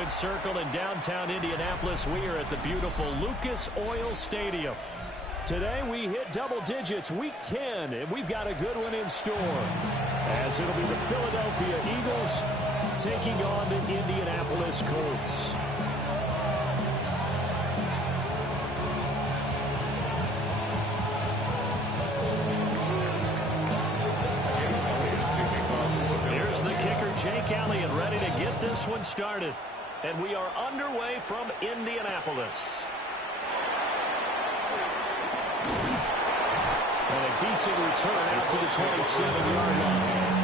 Instruments Circle in downtown Indianapolis. We are at the beautiful Lucas Oil Stadium. Today we hit double digits, week 10, and we've got a good one in store. As it'll be the Philadelphia Eagles taking on the Indianapolis Colts. Here's the kicker, Jake Elliott, ready to get this one started. And we are underway from Indianapolis. And a decent return out to the 27-yard line.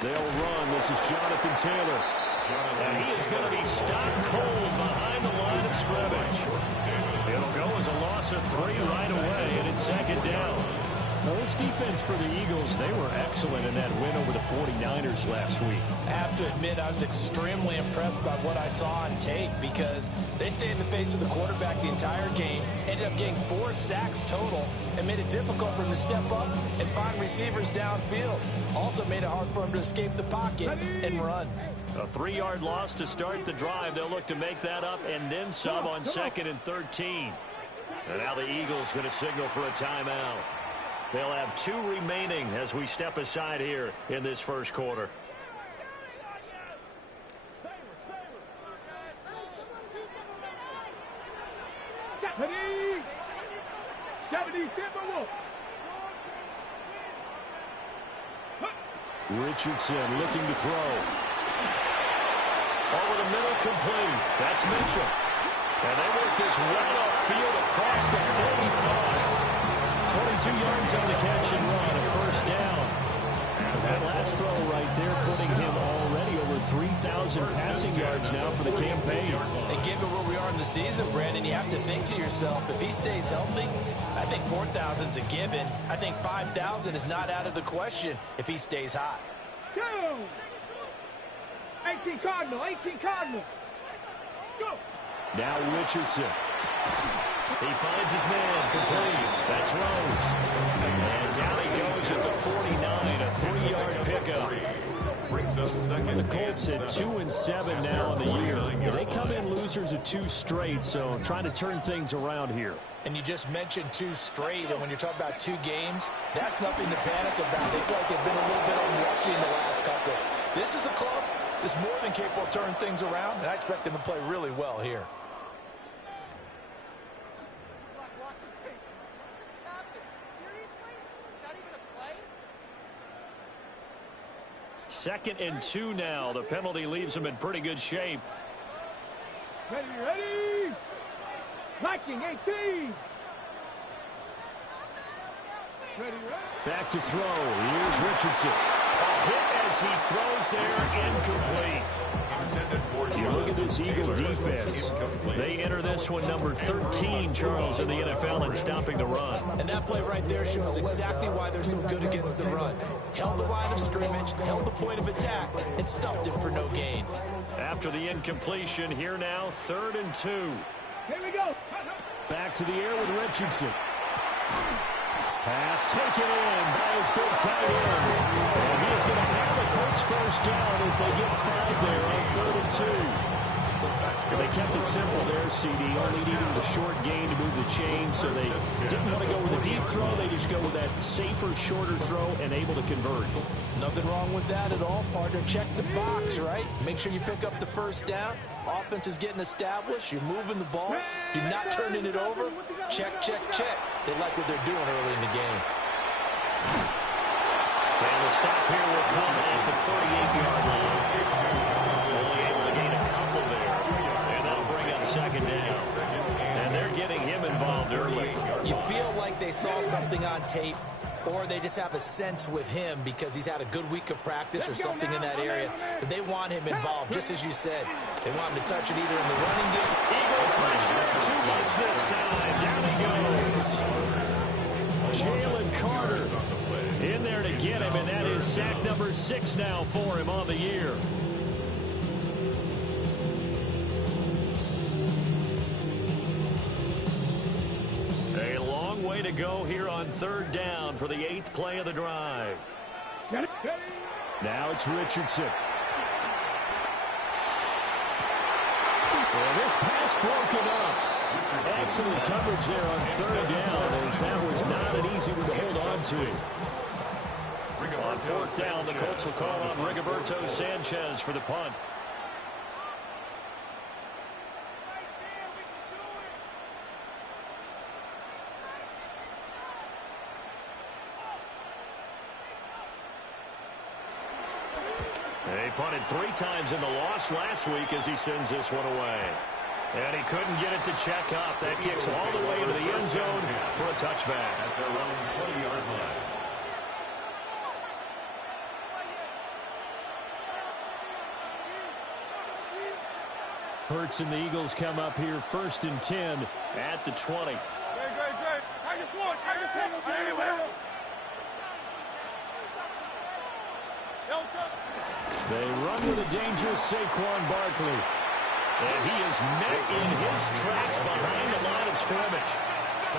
They'll run. This is Jonathan Taylor. And he is going to be stopped cold behind the line of scrimmage. It'll go as a loss of 3 right away, and it's second down. Well, this defense for the Eagles, they were excellent in that win over the 49ers last week. I have to admit, I was extremely impressed by what I saw on tape because they stayed in the face of the quarterback the entire game, ended up getting 4 sacks total, and made it difficult for him to step up and find receivers downfield. Also made it hard for him to escape the pocket and run. A 3-yard loss to start the drive. They'll look to make that up and then some on 2nd and 13. And now the Eagles going to signal for a timeout. They'll have 2 remaining as we step aside here in this first quarter. Richardson looking to throw. Over the middle, complete. That's Mitchell. And they work this well upfield across the 45. 22 yards on the catch and run, a first down. And that last throw right there putting him already over 3,000 passing yards now for the campaign. And given where we are in the season, Brandon, you have to think to yourself, if he stays healthy, I think 4,000's a given. I think 5,000 is not out of the question if he stays hot. 18 Cardinal, 18 Cardinal. Go. Now Richardson. He finds his man, complete. That's Rose. And down he goes at the 49, a 3-yard pickup. Brings up second. The Colts at 2-7 now in the year. They come in losers of 2 straight, so trying to turn things around here. And you just mentioned 2 straight, and when you're talking about 2 games, that's nothing to panic about. They feel like they've been a little bit unlucky in the last couple. This is a club that's more than capable of turning things around, and I expect them to play really well here. Second and 2 now. The penalty leaves them in pretty good shape. Ready, ready. Liking 18. Ready, ready. Back to throw. Here's Richardson. A hit as he throws there, incomplete. You look at this Eagle defense. They enter this one number 13, Charles, in the NFL in stopping the run. And that play right there shows exactly why they're so good against the run. Held the line of scrimmage, held the point of attack, and stuffed him for no gain. After the incompletion, here now, 3rd and 2. Here we go. Back to the air with Richardson. Pass taken in by his big tight end. And he is going to have the Colts first down as they get 5 there on 3rd and 2. They kept it simple there, CD, only needing the short gain to move the chain, so they didn't want to go with a deep throw. They just go with that safer, shorter throw and able to convert. Nothing wrong with that at all, partner. Check the box, right? Make sure you pick up the first down. Offense is getting established. You're moving the ball. You're not turning it over. Check, check, check. They like what they're doing early in the game. And the stop here will come at the 38-yard line. Only able to gain a couple there. And that'll bring up 2nd down. And they're getting him involved early. You feel like they saw something on tape, or they just have a sense with him because he's had a good week of practice or something in that area that they want him involved, just as you said. They want him to touch it either in the running game. Eagle pressure, too much this time. Down he goes. Jalen Carter in there to get him, and that is sack number 6 now for him on the year. A long way to go here on 3rd down for the 8th play of the drive. Now it's Richardson. Well, this pass broken up. Excellent coverage there on 3rd down, as that was not an easy one to hold on to. On 4th down, the Colts will call on Rigoberto Sanchez for the punt. They punted 3 times in the loss last week as he sends this one away. And he couldn't get it to check up. That kicks all the way into the end zone for a touchback. At their own 20-yard line. Hurts and the Eagles come up here 1st and 10 at the 20. Great. I just want. They run with a dangerous Saquon Barkley. And he is met in his tracks behind the line of scrimmage.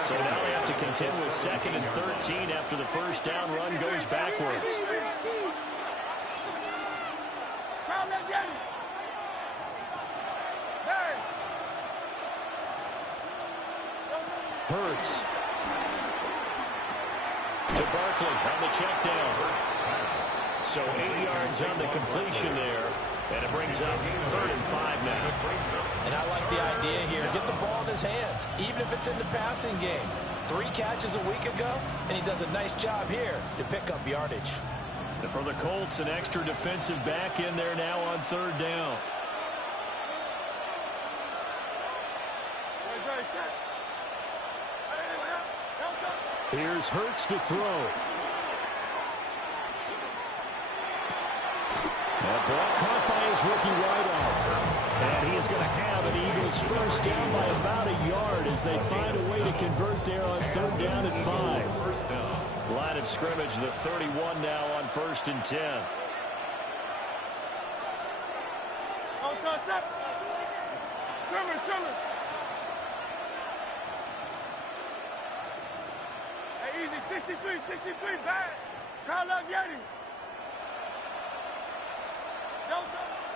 So now they have to contend with 2nd and 13 after the 1st down run goes backwards. Hurts to Barkley on the check down. So 8 yards on the completion there. And it brings up 3rd and 5 now. And I like the idea here. Get the ball in his hands, even if it's in the passing game. 3 catches a week ago, and he does a nice job here to pick up yardage. And for the Colts, an extra defensive back in there now on 3rd down. Here's Hurts to throw. That ball caught by his rookie wideout. And he is going to have an Eagles 1st down by about a yard as they find a way to convert there on 3rd down and 5. Line of scrimmage, the 31 now on 1st and 10. Trimmer. Hey, easy. 63, back. Crowd love Yeti.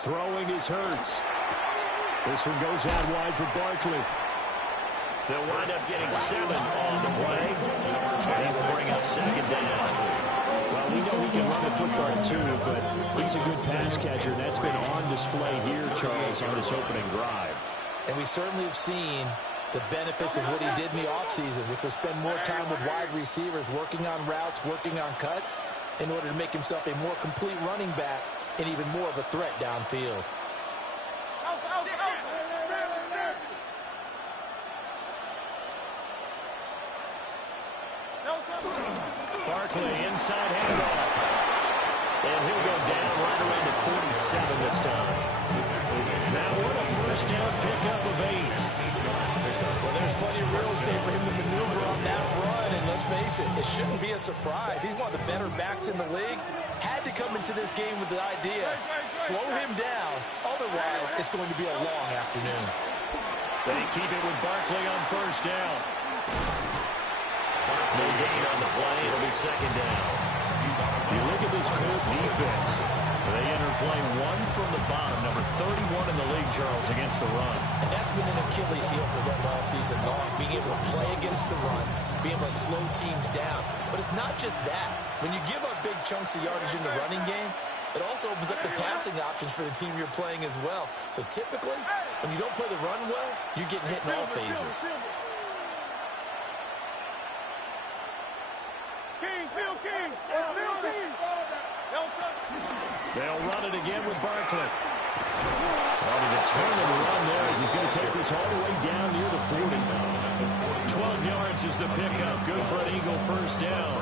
Throwing is Hurts. This one goes out wide for Barkley. They'll wind up getting 7 on the play. And he will bring up 2nd down. Well, we know he can run the football too, but he's a good pass catcher. That's been on display here, Charles, on this opening drive. And we certainly have seen the benefits of what he did in the offseason, which was spend more time with wide receivers, working on routes, working on cuts, in order to make himself a more complete running back and even more of a threat downfield. Barkley inside handoff. And he'll go down right around the 47 this time. Now what a 1st down pickup of 8. Well, there's plenty of real estate for him to maneuver on that run, and let's face it shouldn't be a surprise. He's one of the better backs in the league. Had to come into this game with the idea, slow him down, otherwise it's going to be a long afternoon. They keep it with Barkley on 1st down. No gain on the play, it'll be 2nd down. You look at this Colt defense. They enter play 1 from the bottom, number 31 in the league, Charles, against the run. And that's been an Achilles heel for them all season long, being able to play against the run, being able to slow teams down. But it's not just that. When you give up big chunks of yardage in the running game, it also opens up the passing options for the team you're playing as well. So typically, when you don't play the run well, you're getting hit in all phases. King. They'll run it again with Barkley. On a determined run there as he's going to take this all the way down near the 40. 12 yards is the pickup. Good for an Eagle 1st down.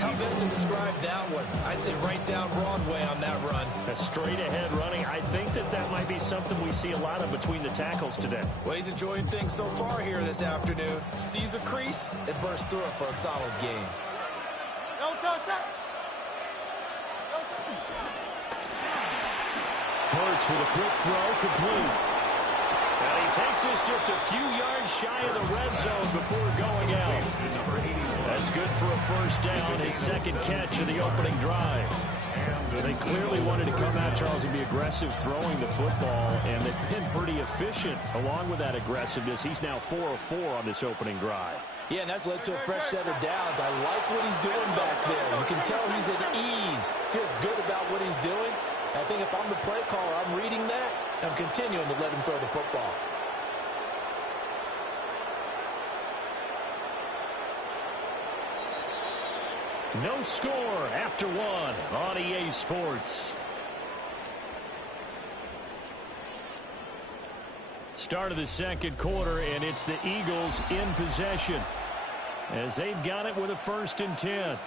How best to describe that one? I'd say right down Broadway on that run. A straight ahead running. I think that might be something we see a lot of between the tackles today. Well, he's enjoying things so far here this afternoon. Sees a crease and bursts through it for a solid game. Hurts with a quick throw, complete. And he takes this just a few yards shy of the red zone before going out. That's good for a first down, his second catch of the opening drive. They clearly wanted to come out, Charles, and be aggressive throwing the football, and they've been pretty efficient along with that aggressiveness. He's now 4 of 4 on this opening drive. Yeah, and that's led to a fresh set of downs. I like what he's doing back there. You can tell he's at ease, feels good about what he's doing. I think if I'm the play caller, I'm reading that, and I'm continuing to let him throw the football. No score after 1 on EA Sports. Start of the second quarter, and it's the Eagles in possession as they've got it with a 1st and 10.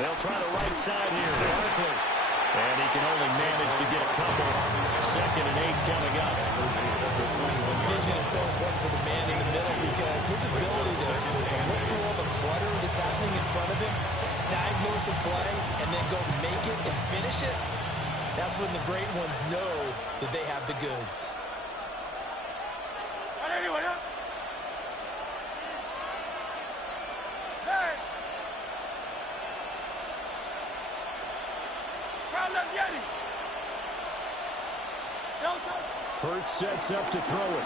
They'll try the right side here. Barkley. And he can only manage to get a couple. 2nd and 8 coming up. Vision is so important for the man in the middle because his ability to look through all the clutter that's happening in front of him, diagnose a play, and then go make it and finish it, that's when the great ones know that they have the goods. Hurts sets up to throw it.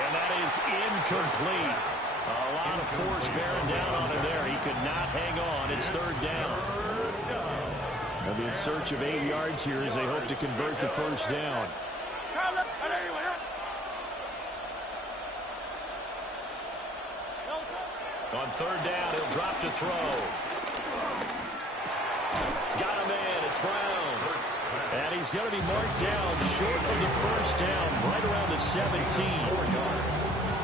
And that is incomplete. A lot of force bearing down on him there. He could not hang on. It's 3rd down. They'll be in search of 8 yards here as they hope to convert the first down. On 3rd down, he'll drop to throw. Got him in. It's Brown. And he's going to be marked down short of the first down, right around the 17.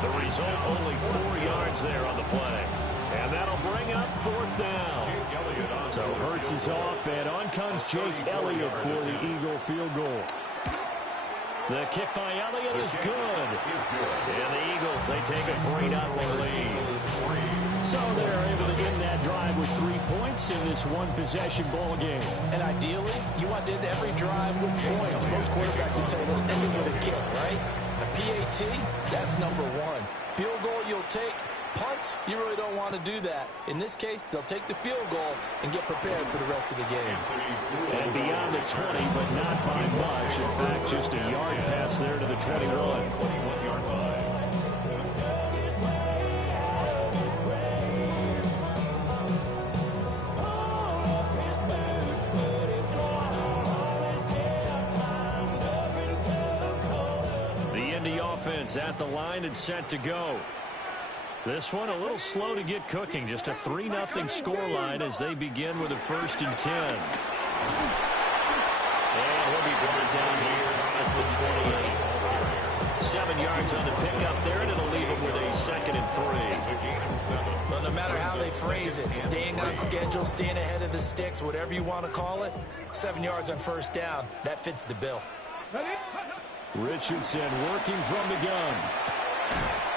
The result, only 4 yards there on the play. And that'll bring up 4th down. So Hurts is off, and on comes Jake Elliott for the Eagle field goal. The kick by Elliott is good. And the Eagles, they take a 3-0 lead. So they're able to end that drive with 3 points in this one-possession ball game. And ideally, you want to end every drive with points. Most quarterbacks will tell you, let's end it with a kick, right? A PAT, that's number 1. Field goal you'll take. Punts, you really don't want to do that. In this case, they'll take the field goal and get prepared for the rest of the game. And beyond the 20, but not by much. In fact, just a yard pass there to the 21. 21-yard line. Offense at the line and set to go. This one a little slow to get cooking. Just a 3-0 scoreline as they begin with a 1st and 10. And he'll be brought down here at the 28. 7 yards on the pickup there, and it'll leave him with a 2nd and 3. Well, no matter how they phrase it, staying on schedule, staying ahead of the sticks, whatever you want to call it, 7 yards on 1st down, that fits the bill. Richardson working from the gun.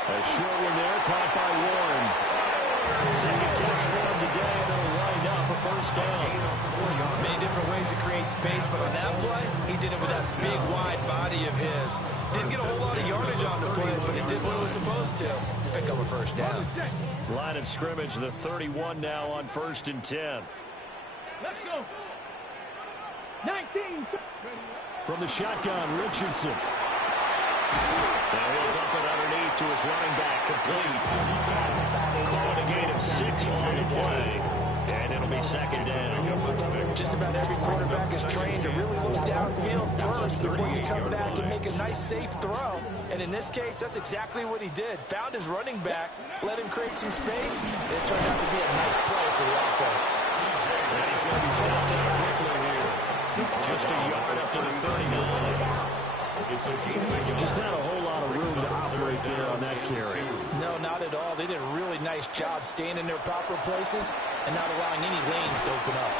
A short one there, caught by Warren. 2nd catch for him today, and it'll wind up a 1st down. Many different ways to create space, but on that play, he did it with that big, wide body of his. Didn't get a whole lot of yardage on the play, but it did what it was supposed to. Pick up a 1st down. Line of scrimmage, the 31 now on 1st and 10. Let's go. 19. From the shotgun, Richardson. Now he'll dump it underneath to his running back, complete. Calling a gain of 6 on the play, and it'll be 2nd down. Just about every quarterback is trained to really look downfield first before you come back and make a nice, safe throw. And in this case, that's exactly what he did. Found his running back, let him create some space, and it turned out to be a nice play for the offense. And he's going to be stopped out quickly here. Just a yard up to the 39. Just not a whole lot of room to operate there on that carry. No, not at all. They did a really nice job staying in their proper places and not allowing any lanes to open up.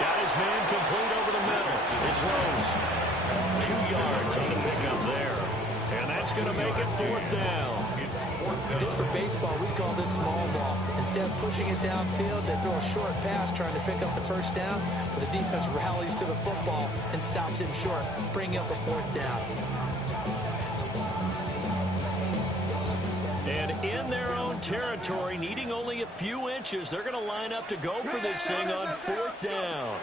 Got his man complete over the middle. It's Rose. 2 yards on the pickup there. And that's going to make it 4th down. If this were baseball, we'd call this small ball. Instead of pushing it downfield, they throw a short pass trying to pick up the 1st down, but the defense rallies to the football and stops him short, bringing up a 4th down. And in their own territory, needing only a few inches, they're going to line up to go for this thing on 4th down.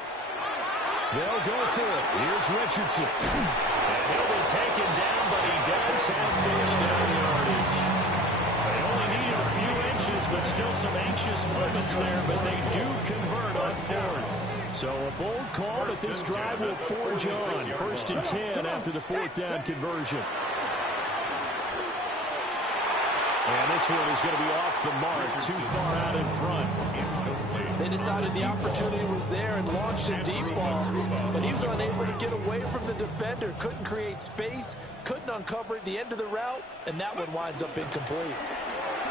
They'll go for it. Here's Richardson. And he'll be taken down, but he does have 1st down yardage. They only needed a few inches, but still some anxious moments there, but they do convert on 4th. So a bold call, but this drive will forge on. 1st and 10 after the 4th down conversion. And this one is going to be off the mark, too far out in front. They decided the opportunity was there and launched a deep ball, but he was unable to get away from the defender, couldn't create space, couldn't uncover at the end of the route, and that one winds up incomplete.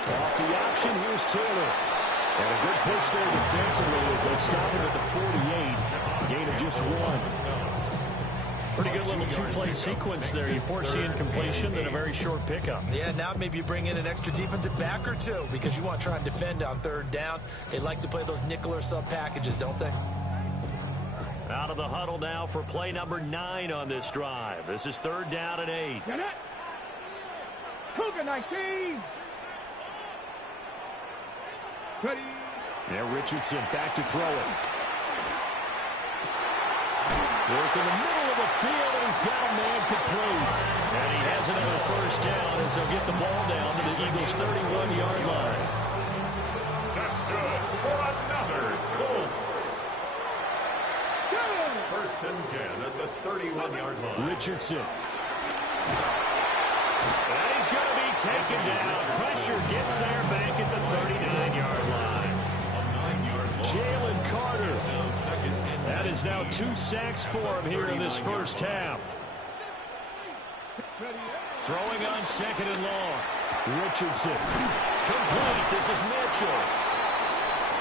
Off the option, here's Taylor. And a good push there defensively as they stop him at the 48. Gain of just 1. Pretty good little 2-play sequence there. You foresee incompletion, then a very short pickup. Yeah, now maybe you bring in an extra defensive back or 2 because you want to try and defend on 3rd down. They like to play those nickel or sub packages, don't they? Out of the huddle now for play number 9 on this drive. This is 3rd down and 8. Get it. Cougar 19. Ready. Yeah, Richardson back to throw it. Work in the middle of the field, and he's got a man complete. And he has another 1st down as they'll get the ball down to the Eagles' 31-yard line. That's good for another Colts. 1st and 10 at the 31-yard line. Richardson. And he's going to be taken down. Pressure gets there back at the 39-yard line. Jalen Carter. That is now 2 sacks for him here in this 1st half. Throwing on 2nd and long. Richardson. Complete. This is Mitchell.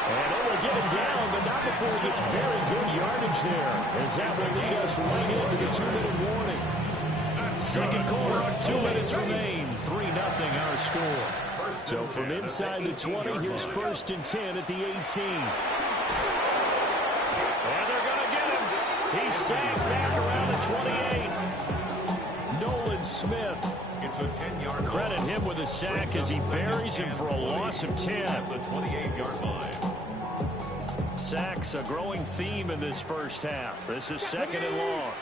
And they will get him down, but not before he gets very good yardage there, as that will lead us right into the 2-minute warning. 2nd quarter, 2 minutes remain. 3-0 our score. So from inside the 20, here's 1st and 10 at the 18. And they're going to get him. He's sagged back around the 28. Nolan Smith. It's a 10-yard Credit him with a sack as he buries him for a loss of 10. The 28-yard line. Sacks a growing theme in this 1st half. This is 2nd and long.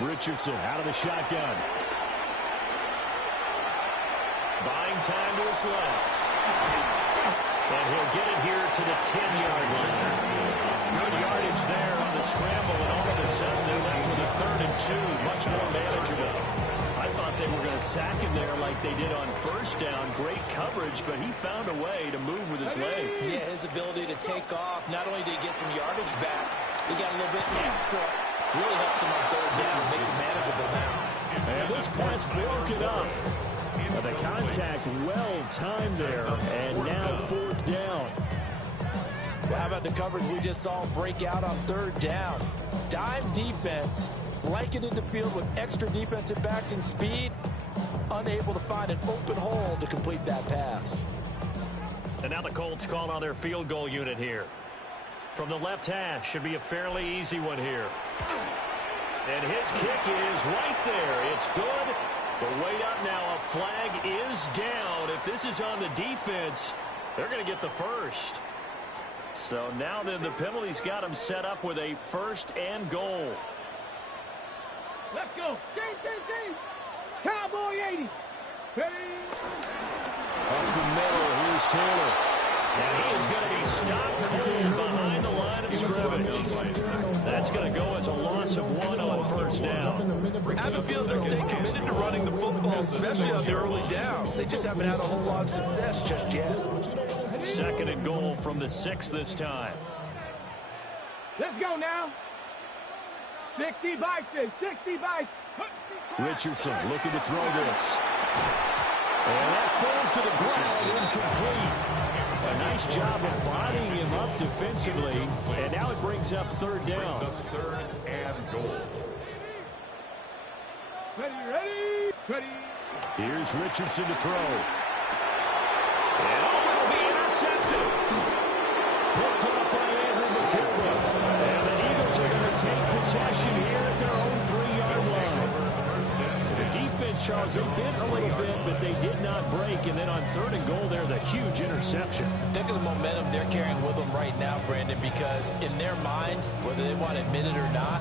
Richardson out of the shotgun. Buying time to his left. And he'll get it here to the 10-yard line. Good yardage there on the scramble, and all of a sudden they're left with a 3rd and 2. Much more manageable. I thought they were going to sack him there like they did on 1st down. Great coverage, but he found a way to move with his legs. Yeah, his ability to take off. Not only did he get some yardage back, he got a little bit extra. Really helps him on 3rd down. Makes it manageable now. And this pass broken up. But the contact well timed there, and now 4th down. Well, how about the coverage we just saw break out on 3rd down? Dime defense, blanketed the field with extra defensive backs and speed, unable to find an open hole to complete that pass. And now the Colts call on their field goal unit here. From the left hash, should be a fairly easy one here. And his kick is right there. It's good. But wait up now. A flag is down. If this is on the defense, they're going to get the 1st. So now then the penalty's got him set up with a 1st and goal. Let's go. CGC. Cowboy 80. Ready. Up the middle, here's Taylor. And he is going to be stopped cold behind the line of scrimmage. That's going to go as a loss of 1 on 1st down. I have a feeling they'll stay committed to running the football, especially on the early downs. They just haven't had a whole lot of success just yet. 2nd and goal from the 6 this time. Let's go now. 60 bison. 60 bison. Richardson looking to throw this. And that falls to the ground, incomplete. A nice job of bodying him up defensively, and now it brings up third down. Brings up third and goal. Ready. Here's Richardson to throw. And it'll be intercepted. Picked up by Andrew McKinley. And the Eagles are going to take possession here at their own 3-yard line. The defense, Charles, they bit a little bit, but they did not break. And then on third and goal there, the huge interception. Think of the momentum they're carrying with them right now, Brandon, because in their mind, whether they want to admit it or not,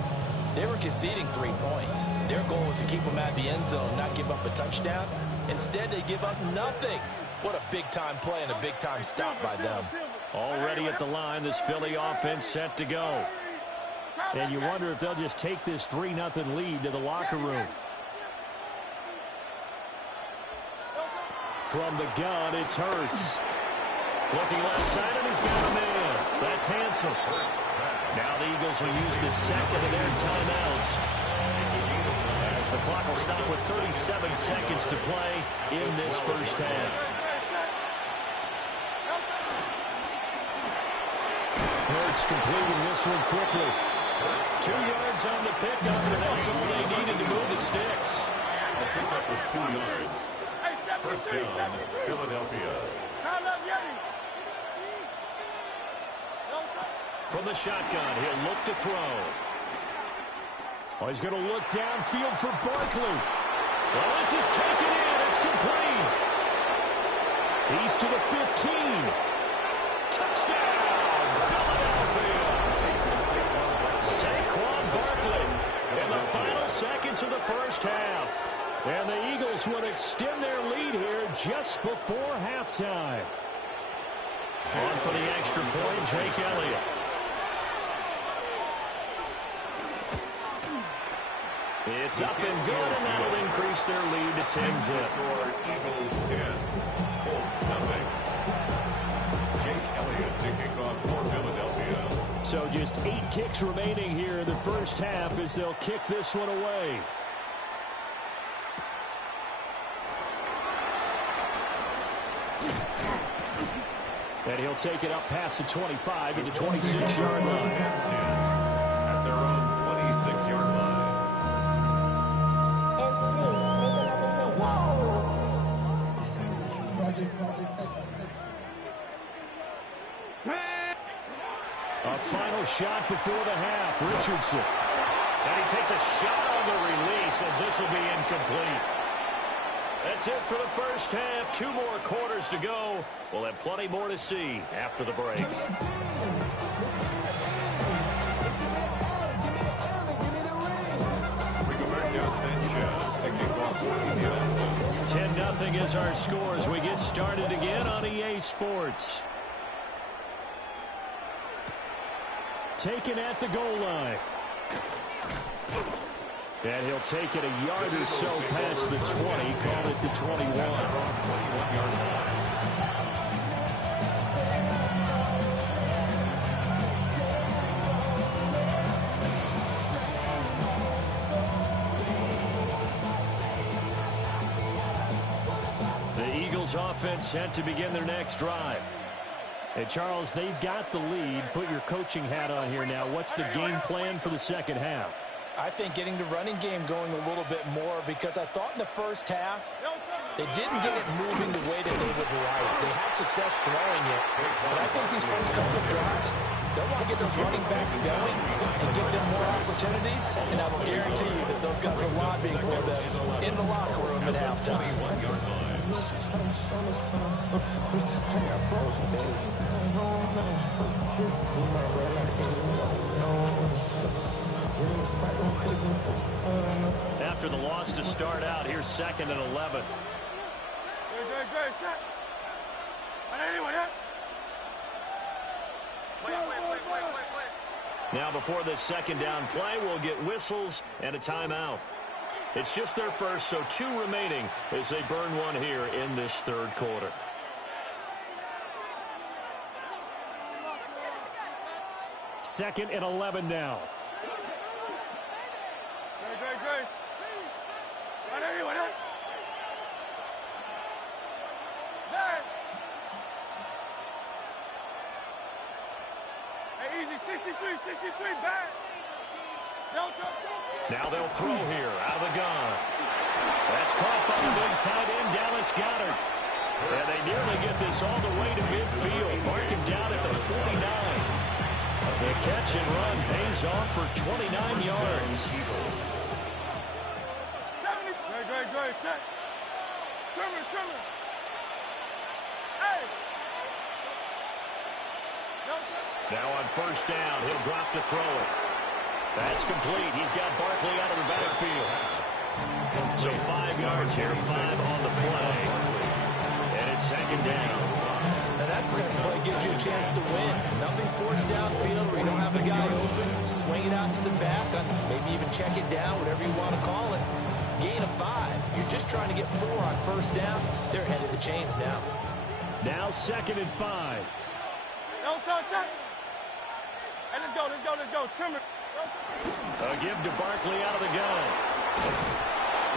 they were conceding 3 points. Their goal was to keep them at the end zone, not give up a touchdown. Instead, they give up nothing. What a big-time play and a big-time stop by them. Already at the line, this Philly offense set to go. And you wonder if they'll just take this 3-0 lead to the locker room. From the gun, it's Hurts. Looking left side, and he's got a man. That's Handsome. Now the Eagles will use the second of their timeouts, as the clock will stop with 37 seconds to play in this first half. Hurts completing this one quickly. 2 yards on the pickup, and that's all they needed to move the sticks. A pickup with 2 yards. First down, Philadelphia. From the shotgun, he'll look to throw. Oh, he's going to look downfield for Barkley. Well, this is taken in. It's complete. He's to the 15. Touchdown, Philadelphia. Saquon Barkley in the final seconds of the first half. And the Eagles will extend their lead here just before halftime. On for the extra point, Jake Elliott. It's up and good, and that'll increase their lead to 10-zip. Eagles 10, Colts nothing. Jake Elliott to kick off for Philadelphia. So just 8 ticks remaining here in the first half as they'll kick this one away. And he'll take it up past the 25 to the 26-yard line. At their own 26-yard line. A final shot before the half. Richardson. And he takes a shot on the release as this will be incomplete. That's it for the first half. 2 more quarters to go. We'll have plenty more to see after the break. Rigoberto Sanchez to kick off for the 10-0 is our score as we get started again on EA Sports. Taken at the goal line. And he'll take it a yard or so past the 20, call it the 21. 21-yard line. The Eagles offense set to begin their next drive. Hey, Charles, they've got the lead. Put your coaching hat on here now. What's the game plan for the second half? I think getting the running game going a little bit more, because I thought in the first half they didn't get it moving the way that they would like. They had success throwing it, but I think these first couple of drives, they'll want to get those running backs going and give them more opportunities, and I will guarantee you that those guys are lobbying for them in the locker room at halftime. After the loss to start out, here's 2nd and 11. Now before this second down play, we'll get whistles and a timeout. It's just their first, so 2 remaining as they burn one here in this third quarter. Second and 11 now. 63 back. Now they'll throw here out of the gun. That's caught by the big tight end, Dallas Goedert. And they nearly get this all the way to midfield. Mark him down at the 49. The catch and run pays off for 29 yards. Great. Set. Trimmer. Hey. Now on first down, he'll drop to throw it. That's complete. He's got Barkley out of the backfield. So 5 yards here, 5 on the play. And it's second down. Now that's the type of play gives you a chance to win. Nothing forced downfield where you don't have a guy open. Swing it out to the back, maybe even check it down, whatever you want to call it. Gain of 5. You're just trying to get 4 on first down. They're ahead of the chains now. Now second and 5. Don't touch it. Hey, let's go. Trimmer. A give to Barkley out of the gun.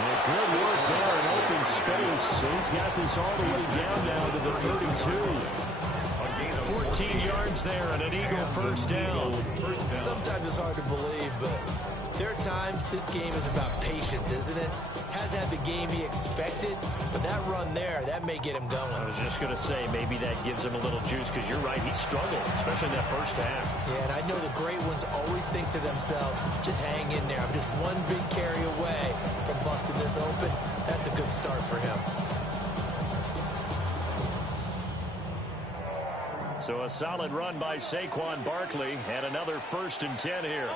Yeah, good work there in open space. He's got this all the way down now to the 32. 14 yards there and an Eagle first down. Sometimes it's hard to believe, but there are times this game is about patience, isn't it? Has had the game he expected, but that run there, that may get him going. I was just going to say, maybe that gives him a little juice, because you're right, he struggled, especially in that first half. Yeah, and I know the great ones always think to themselves, just hang in there. I'm just one big carry away from busting this open. That's a good start for him. So a solid run by Saquon Barkley, and another 1st and 10 here.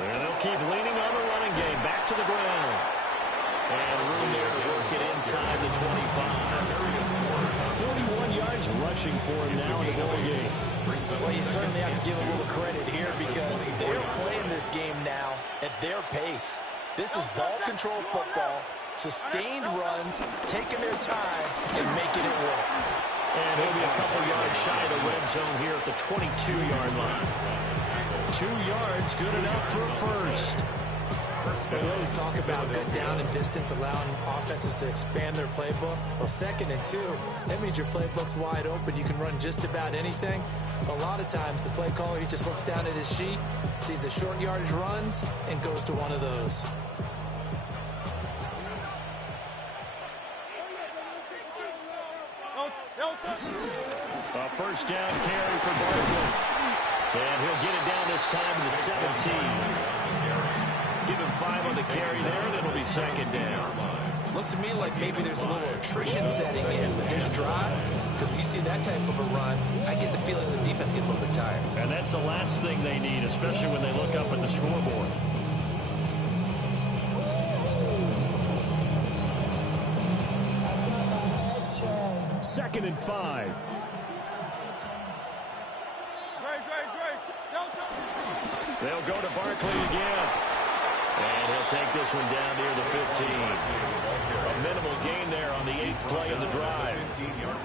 And they'll keep leaning on the running game. Back to the ground. And room there to work it inside the 25. 41 yards rushing for him now in the ball game. Well, you certainly have to give a little credit here because they're playing this game now at their pace. This is ball control football, sustained runs, taking their time, and making it work. And he'll be a couple yards shy of the red zone here at the 22-yard line. 2 yards, good enough for a first. We always talk about good down and distance, allowing offenses to expand their playbook. Well, 2nd and 2, that means your playbook's wide open. You can run just about anything. But a lot of times, the play caller, he just looks down at his sheet, sees the short yardage runs, and goes to one of those. A first down carry for Barkley. And he'll get it down this time to the 17. Give him 5 on the carry there, and it'll be second down. Looks to me like maybe there's a little attrition setting in with this drive, because when you see that type of a run, I get the feeling the defense gets a little bit tired. And that's the last thing they need, especially when they look up at the scoreboard. Second and 5. They'll go to Barkley again. And he'll take this one down near the 15. A minimal gain there on the 8th play of the drive.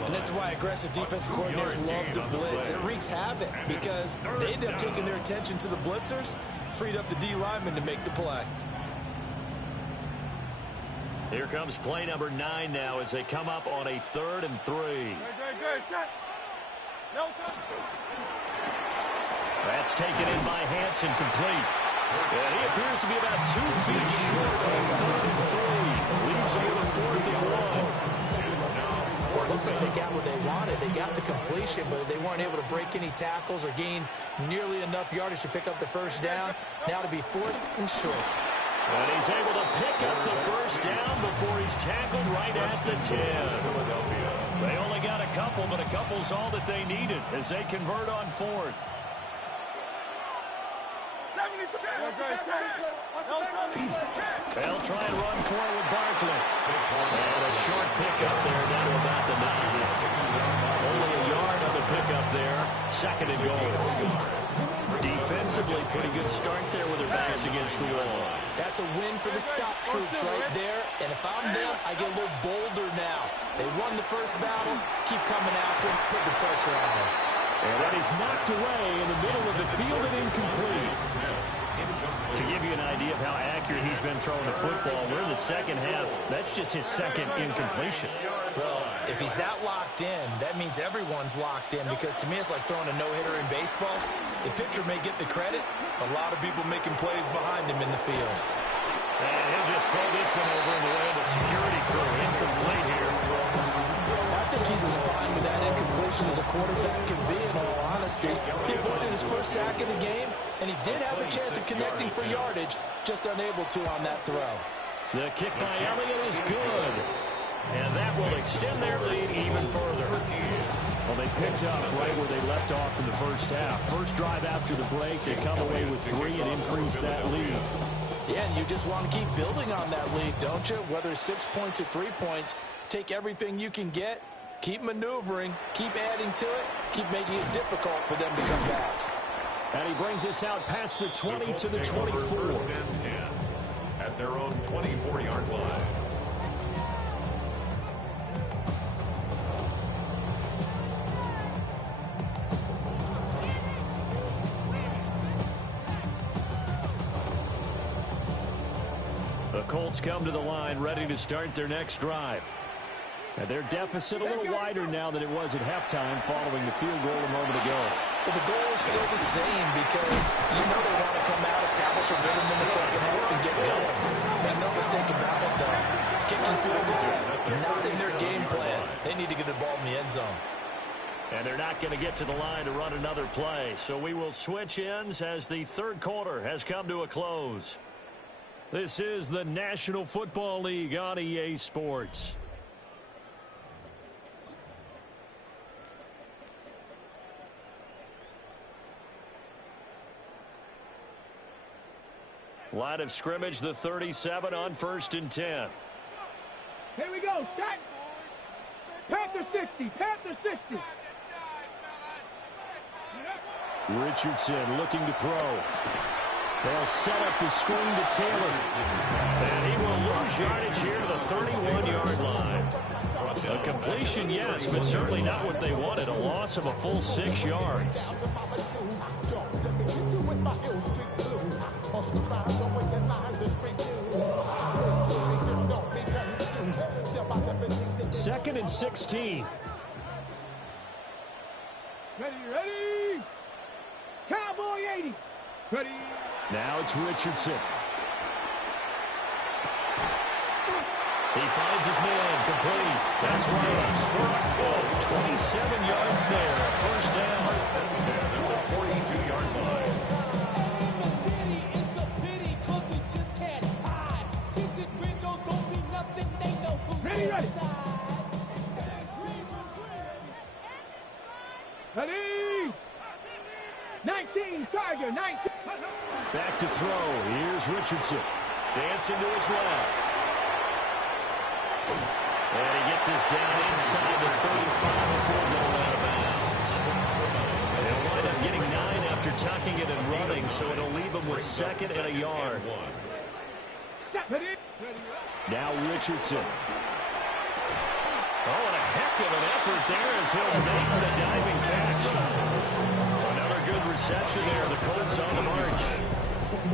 And this is why aggressive defense coordinators love to blitz. It wreaks havoc because they end up taking their attention to the blitzers, freed up the D lineman to make the play. Here comes play number 9 now as they come up on a 3rd and 3. That's taken in by Hansen, complete. And he appears to be about 2 feet short on 3rd and 3. Leaves over the 4th and 1. Well, it looks like they got what they wanted. They got the completion, but they weren't able to break any tackles or gain nearly enough yardage to pick up the first down. Now to be 4th and short. And he's able to pick up the first down before he's tackled right at the 10. They only got a couple, but a couple's all that they needed as they convert on 4th. They'll try and run for it with Barkley. And a short pickup there down to about the 9. Only a yard on the pickup there. 2nd and goal. Defensively, pretty good start there with their backs against the wall. That's a win for the stop troops right there. And if I'm them, I get a little bolder now. They won the first battle. Keep coming after them. Put the pressure on them. And that is knocked away in the middle of the field and incomplete. To give you an idea of how accurate he's been throwing the football, we're in the second half. That's just his 2nd incompletion. Well, If he's not locked in, that means everyone's locked in, because to me it's like throwing a no-hitter in baseball. The pitcher may get the credit, a lot of people making plays behind him in the field. And he'll just throw this one over in the way of the security crew. Incomplete here. I think he's as fine with that incompletion as a quarterback can be, in all honesty. He avoided his first sack of the game, and he did have a chance of connecting for yardage, just unable to on that throw. The kick by Elliott is good. And that will extend their lead even further. Well, they picked up right where they left off in the first half. First drive after the break, they come away with 3 and increase that lead. Yeah, and you just want to keep building on that lead, don't you? Whether it's 6 points or 3 points, take everything you can get, keep maneuvering, keep adding to it, keep making it difficult for them to come back. And he brings us out past the 20 to the 24. At their own 24-yard line. The Colts come to the line ready to start their next drive. And their deficit a little wider now than it was at halftime following the field goal a moment ago. But the goal is still the same, because you know they want to come out, establish a rhythm in the second half, and get going. Make no mistake about it, though. Kicking field goals, not in their game plan. They need to get the ball in the end zone. And they're not going to get to the line to run another play. So we will switch ends as the third quarter has come to a close. This is the National Football League on EA Sports. Line of scrimmage, the 37 on 1st and 10. Here we go. Start. Panther 60. Panther 60. Richardson looking to throw. They'll set up the screen to Taylor. And he will lose yardage here to the 31-yard line. A completion, yes, but certainly not what they wanted. A loss of a full 6 yards. Second and 16. Ready. Cowboy 80. Ready. Now it's Richardson. He finds his man, complete. That's right. 27 yards there. First down. At the 42-yard line. Ready. Ready. 19, Tiger, 19. Back to throw. Here's Richardson. Dancing to his left. And he gets us down inside the 35 before going out of bounds. They'll wind up getting 9 after tucking it and running, so it'll leave him with 2nd and a yard. Now Richardson. Oh, and a heck of an effort there as he'll make the diving catch. Another good reception there. The Colts on the march.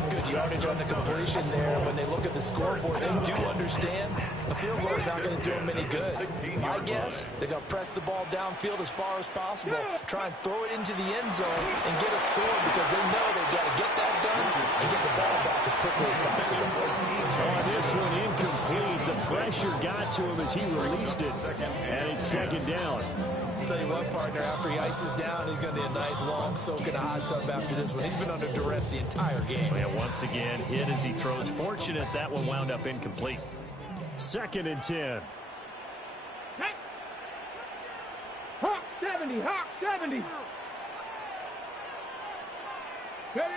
Good yardage on the completion there. When they look at the scoreboard, they do understand the field goal is not going to do them any good. My guess, they're going to press the ball downfield as far as possible, try and throw it into the end zone and get a score, because they know they've got to get that done and get the ball back as quickly as possible. On this one, incomplete. The pressure got to him as he released it, and it's 2nd down. I'll tell you what, partner, after he ices down, he's going to need a nice long soak in a hot tub after this one. He's been under duress the entire game. Yeah, once again, hit as he throws. Fortunate that one wound up incomplete. 2nd and 10. Hawk 70, Hawk 70. Ready.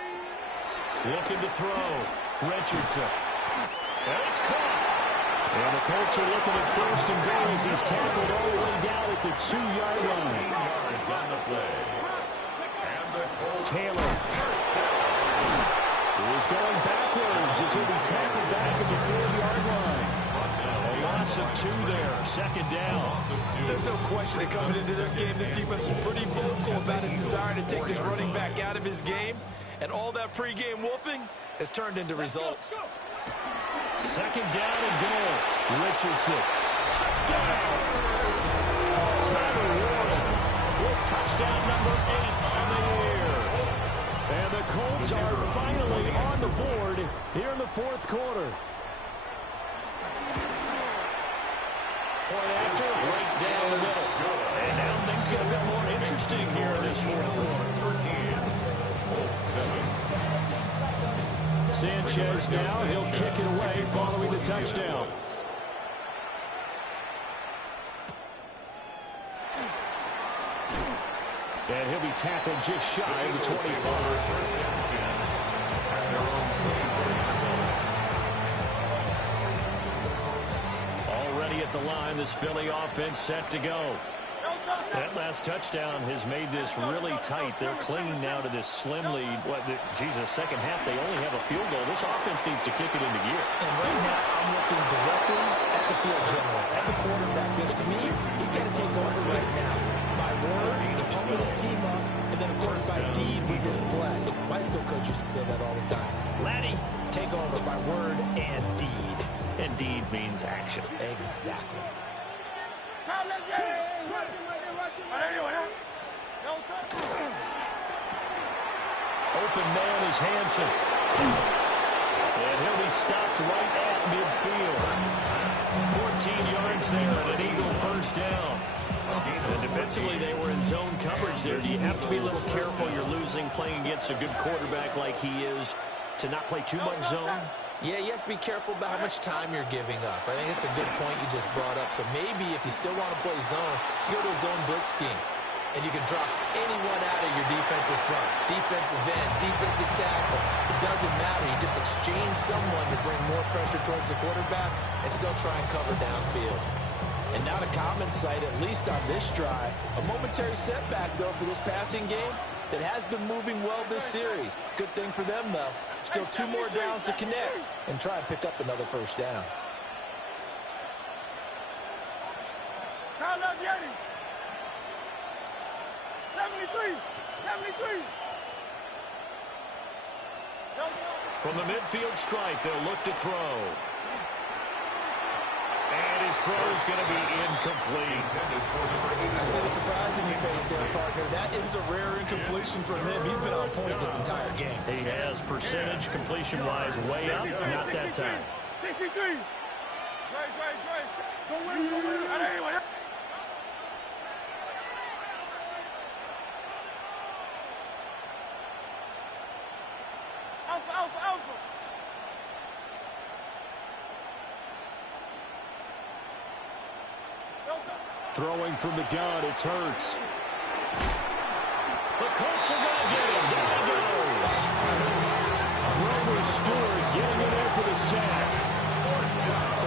Looking to throw. Richardson. And it's caught. And the Colts are looking at 1st and goal as he's tackled all the way down at the 2-yard line. Yards on the play. And the Colts. Taylor. He's going backwards as he'll be tackled back at the 4-yard line. A loss of 2 there. 2nd down. There's no question that coming into this game, this defense is pretty vocal about his desire to take this running back out of his game. And all that pregame wolfing has turned into results. 2nd down and goal. Richardson. Touchdown! Tyler Warren with touchdown number 8 on the year. And the Colts are finally on the board here in the fourth quarter. Point after, right down the middle. And now things get a bit more interesting here in this fourth quarter. Sanchez now, he'll kick it away following the touchdown. And he'll be tackled just shy of the 25. Already at the line, this Philly offense set to go. That last touchdown has made this really tight. They're clinging now to this slim lead. Second half, they only have a field goal. This offense needs to kick it into gear. And right now, I'm looking directly at the field general, at the quarterback. Because to me, he's got to take over right now. By word, pumping his team up, and then, of course, by deed with his play. My school coach used to say that all the time. Laddie, take over by word and deed. And deed means action. Exactly. Open man is Hansen. And he'll be stopped right at midfield. 14 yards there and an Eagle first down. And defensively, they were in zone coverage there. Do you have to be a little careful? You're losing playing against a good quarterback like he is to not play too much zone? Yeah, you have to be careful about how much time you're giving up. I think it's a good point you just brought up. So maybe if you still want to play zone, you go to a zone blitz scheme. And you can drop anyone out of your defensive front. Defensive end, defensive tackle. It doesn't matter. You just exchange someone to bring more pressure towards the quarterback and still try and cover downfield. And not a common sight, at least on this drive. A momentary setback, though, for this passing game that has been moving well this series. Good thing for them, though. Still 2 more downs to connect and try and pick up another first down. Kyle Yeti. 73. From the midfield stripe, they'll look to throw. And his throw is going to be incomplete. I see the surprise in your face there, partner. That is a rare incompletion from him. He's been on point this entire game. He has percentage completion-wise way up. Not that time. 63. Great. Go win. Alpha. Throwing from the gun, it's Hurts. The Colts are going to get him. There he goes. Grover Stewart getting in there for the sack.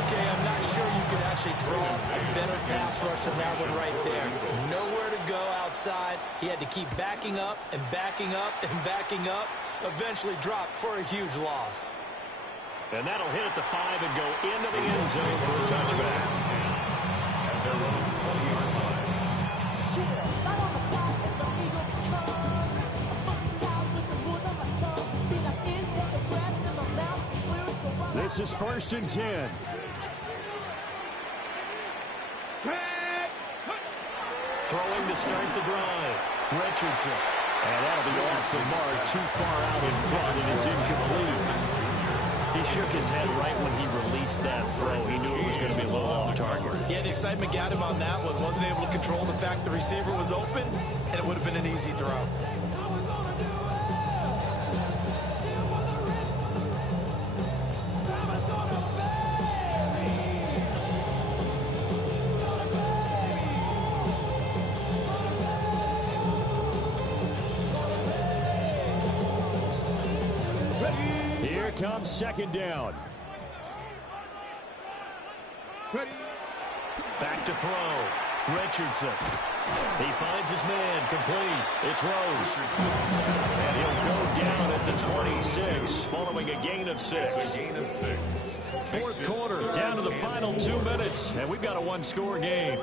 Okay, I'm not sure you could actually draw a better pass rush than that one right there. Nowhere to go outside. He had to keep backing up and backing up and backing up. Eventually dropped for a huge loss. And that'll hit at the 5 and go into the end zone for a touchback. This is 1st and 10. Throwing to start the drive. Richardson. And that'll be off the mark, too far out in front, and it's incomplete. He shook his head right when he released that throw. He knew it was going to be a little off target. Yeah, the excitement got him on that one. Wasn't able to control the fact the receiver was open, and it would have been an easy throw. Here comes 2nd down. Back to throw. Richardson. He finds his man. Complete. It's Rose. And he'll go down at the 26 following a gain of 6. Fourth quarter, down to the final 2 minutes, and we've got a one-score game.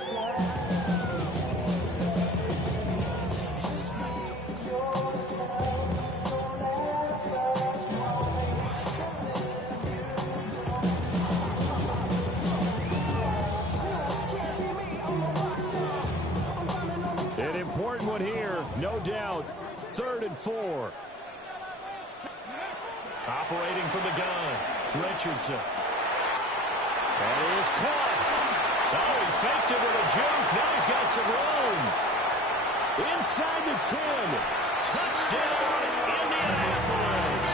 one here, no doubt. 3rd and 4. Operating from the gun, Richardson. And he is caught. Oh, he faked it with a juke. Now he's got some room. Inside the 10. Touchdown, Indianapolis.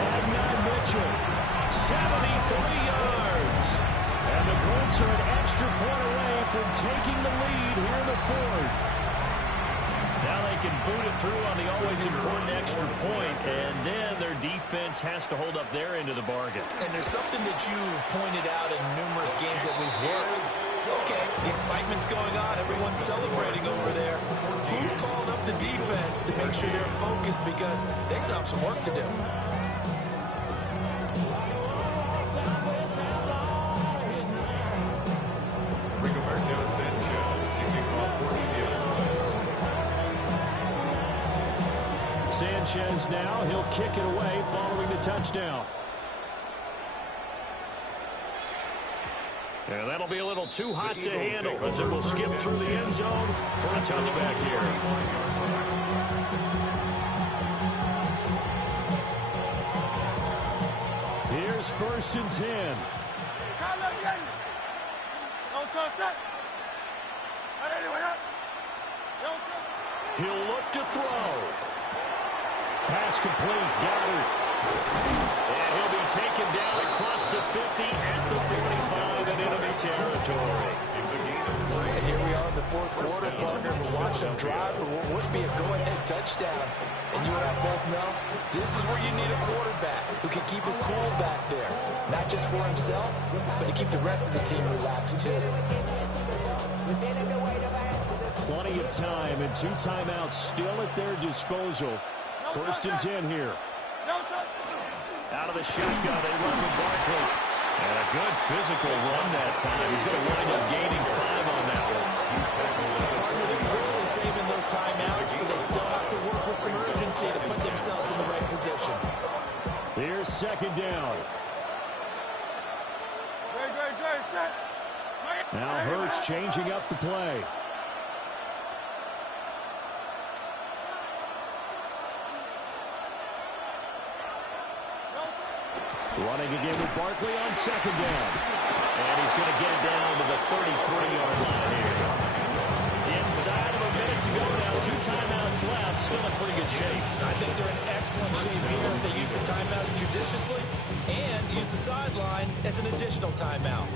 And not Mitchell. 73 yards. And the Colts are an extra point away from taking the lead here in the 4th. Now they can boot it through on the always important extra point, and then their defense has to hold up their end of the bargain. And there's something that you've pointed out in numerous games that we've worked. Okay, the excitement's going on. Everyone's celebrating over there. Who's calling up the defense to make sure they're focused because they still have some work to do? Sanchez now, he'll kick it away following the touchdown. And that'll be a little too hot to handle as it will skip through the end zone for a touchback here. Here's 1st and 10. He'll look to throw. Pass complete, got it. And he'll be taken down across the 50 at the 45 in enemy territory. And here we are in the 4th quarter, partner. We're watching them drive for what would be a go-ahead touchdown. And you and I both know this is where you need a quarterback who can keep his cool back there. Not just for himself, but to keep the rest of the team relaxed too. Plenty of time and 2 timeouts still at their disposal. 1st and 10 here. Out of the shotgun, they run with Barkley. And a good physical run that time. He's going to wind up gaining 5 on that one. Partner, they're clearly saving those timeouts, but they still have to work with some urgency to put themselves in the right position. Here's 2nd down. Now Hurts changing up the play. Running again with Barkley on 2nd down. And he's going to get it down to the 33-yard line here. Inside of a minute to go now. 2 timeouts left. Still in pretty good shape. I think they're in excellent shape here if they use the timeouts judiciously and use the sideline as an additional timeout.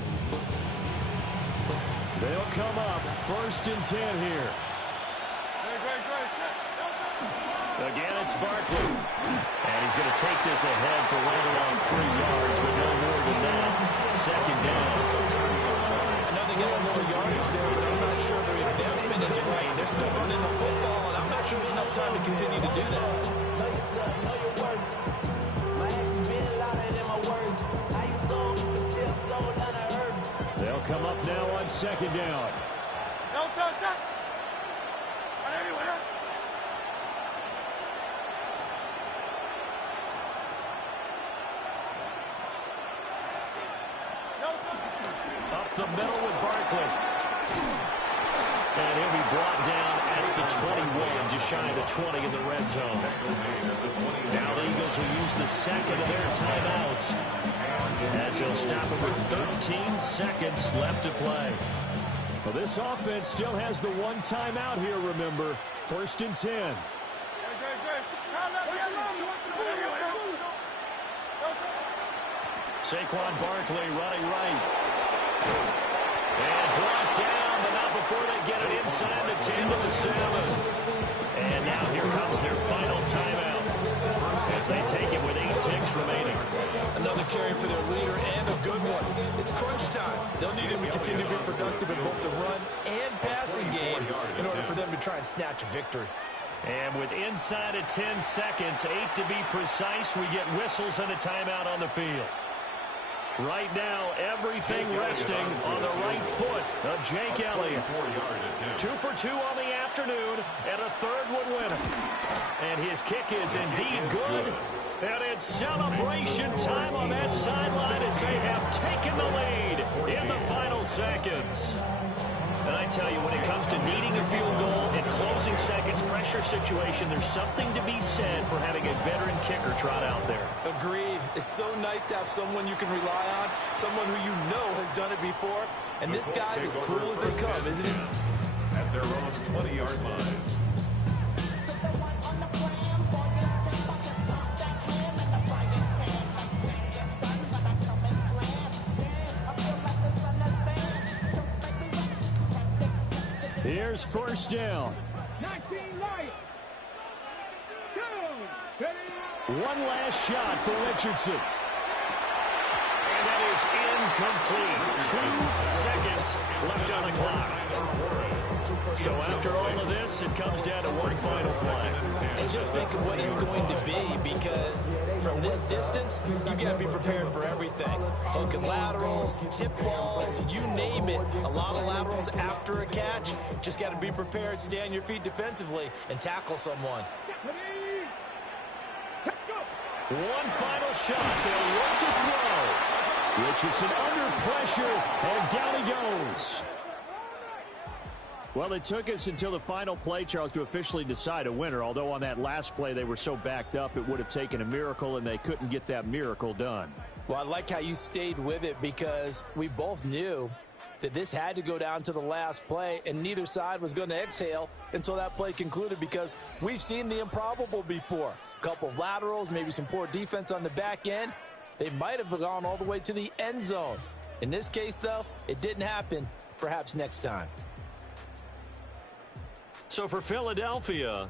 They'll come up 1st and 10 here. Again, it's Barkley. And he's going to take this ahead for right around 3 yards, but no more than that. 2nd down. I know they got a little yardage there, but I'm not sure their investment is right. They're still running the football, and I'm not sure there's enough time to continue to do that. They'll come up now on 2nd down. Up the middle with Barkley. And he'll be brought down at the 21, just shy of the 20 in the red zone. Now the Eagles will use the 2nd of their timeouts, as he'll stop it with 13 seconds left to play. Well, this offense still has the 1 timeout here, remember. 1st and 10. Saquon Barkley running right. And brought down, but not before they get it inside the 10 to the 7. And now here comes their final timeout as they take it with 8 ticks remaining. Another carry for their leader and a good one. It's crunch time. They'll need him to continue to be productive in both the run and passing game in order for them to try and snatch a victory. And with inside of 10 seconds, 8 to be precise, we get whistles and a timeout on the field. Right now, everything resting on the right foot of Jake Elliott. 2 for 2 on the afternoon, and a 3rd would win it. And his kick is indeed good. And it's celebration time on that sideline as they have taken the lead in the final seconds. And I tell you, when it comes to needing a field goal in closing seconds, pressure situation, there's something to be said for having a veteran kicker trot out there. Agreed. It's so nice to have someone you can rely on, someone who you know has done it before. And this guy's as cool as they come, isn't he? At their own 20-yard line. Here's first down. 19 Lions. Down. Ready? One last shot for Richardson. And that is incomplete. 2 seconds left on the clock. So after all of this, it comes down to one final play. And just think of what it's going to be, because from this distance, you got to be prepared for everything. Hook and laterals, tip balls, you name it. A lot of laterals after a catch. Just got to be prepared, stay on your feet defensively, and tackle someone. Ready? Let's go. One final shot. They'll look to throw. Richardson under pressure, and down he goes. Well, it took us until the final play, Charles, to officially decide a winner. Although on that last play they were so backed up, it would have taken a miracle, and they couldn't get that miracle done. Well, I like how you stayed with it, because we both knew that this had to go down to the last play, and neither side was going to exhale until that play concluded, because we've seen the improbable before. A couple of laterals, maybe some poor defense on the back end. They might have gone all the way to the end zone. In this case, though, it didn't happen. Perhaps next time. So for Philadelphia,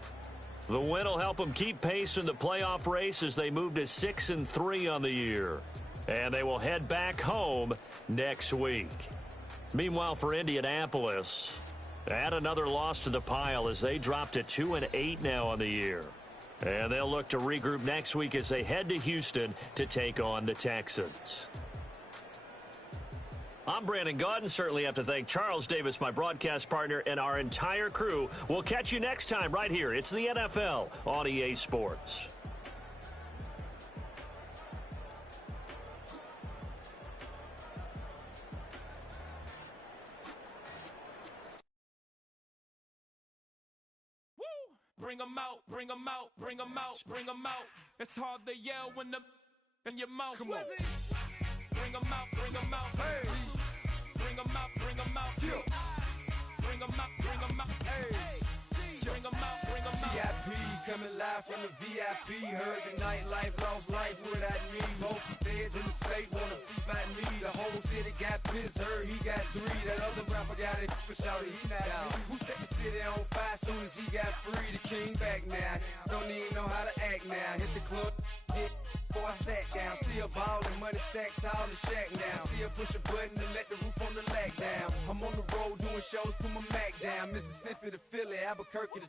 the win will help them keep pace in the playoff race as they move to 6-3 on the year. And they will head back home next week. Meanwhile, for Indianapolis, add another loss to the pile as they drop to 2-8 now on the year. And they'll look to regroup next week as they head to Houston to take on the Texans. I'm Brandon Gaudin. Certainly have to thank Charles Davis, my broadcast partner, and our entire crew. We'll catch you next time right here. It's the NFL on EA Sports. Woo! Bring 'em out, bring 'em out, bring 'em out, bring 'em out. It's hard to yell when the in your mouth. Come on. Bring 'em out, bring 'em out. Hey. Bring 'em out, bring 'em out. Yeah. Bring 'em out, bring 'em out. Hey. Bring 'em out, bring 'em out. VIP coming live from the VIP. Heard the nightlife, lost life without me. Both feds in the state wanna see by me. The whole city got pissed, heard he got 3. That other rapper got it, but shouted he not me. Who set the city on fire soon as he got free? The king back now, don't even know how to act now. Hit the club, get before I sat down. Still ballin', money stacked tall in the shack now. Still push a button to let the roof on the lag down. I'm on the road doing shows, put my Mac down. Mississippi to Philly, Albuquerque to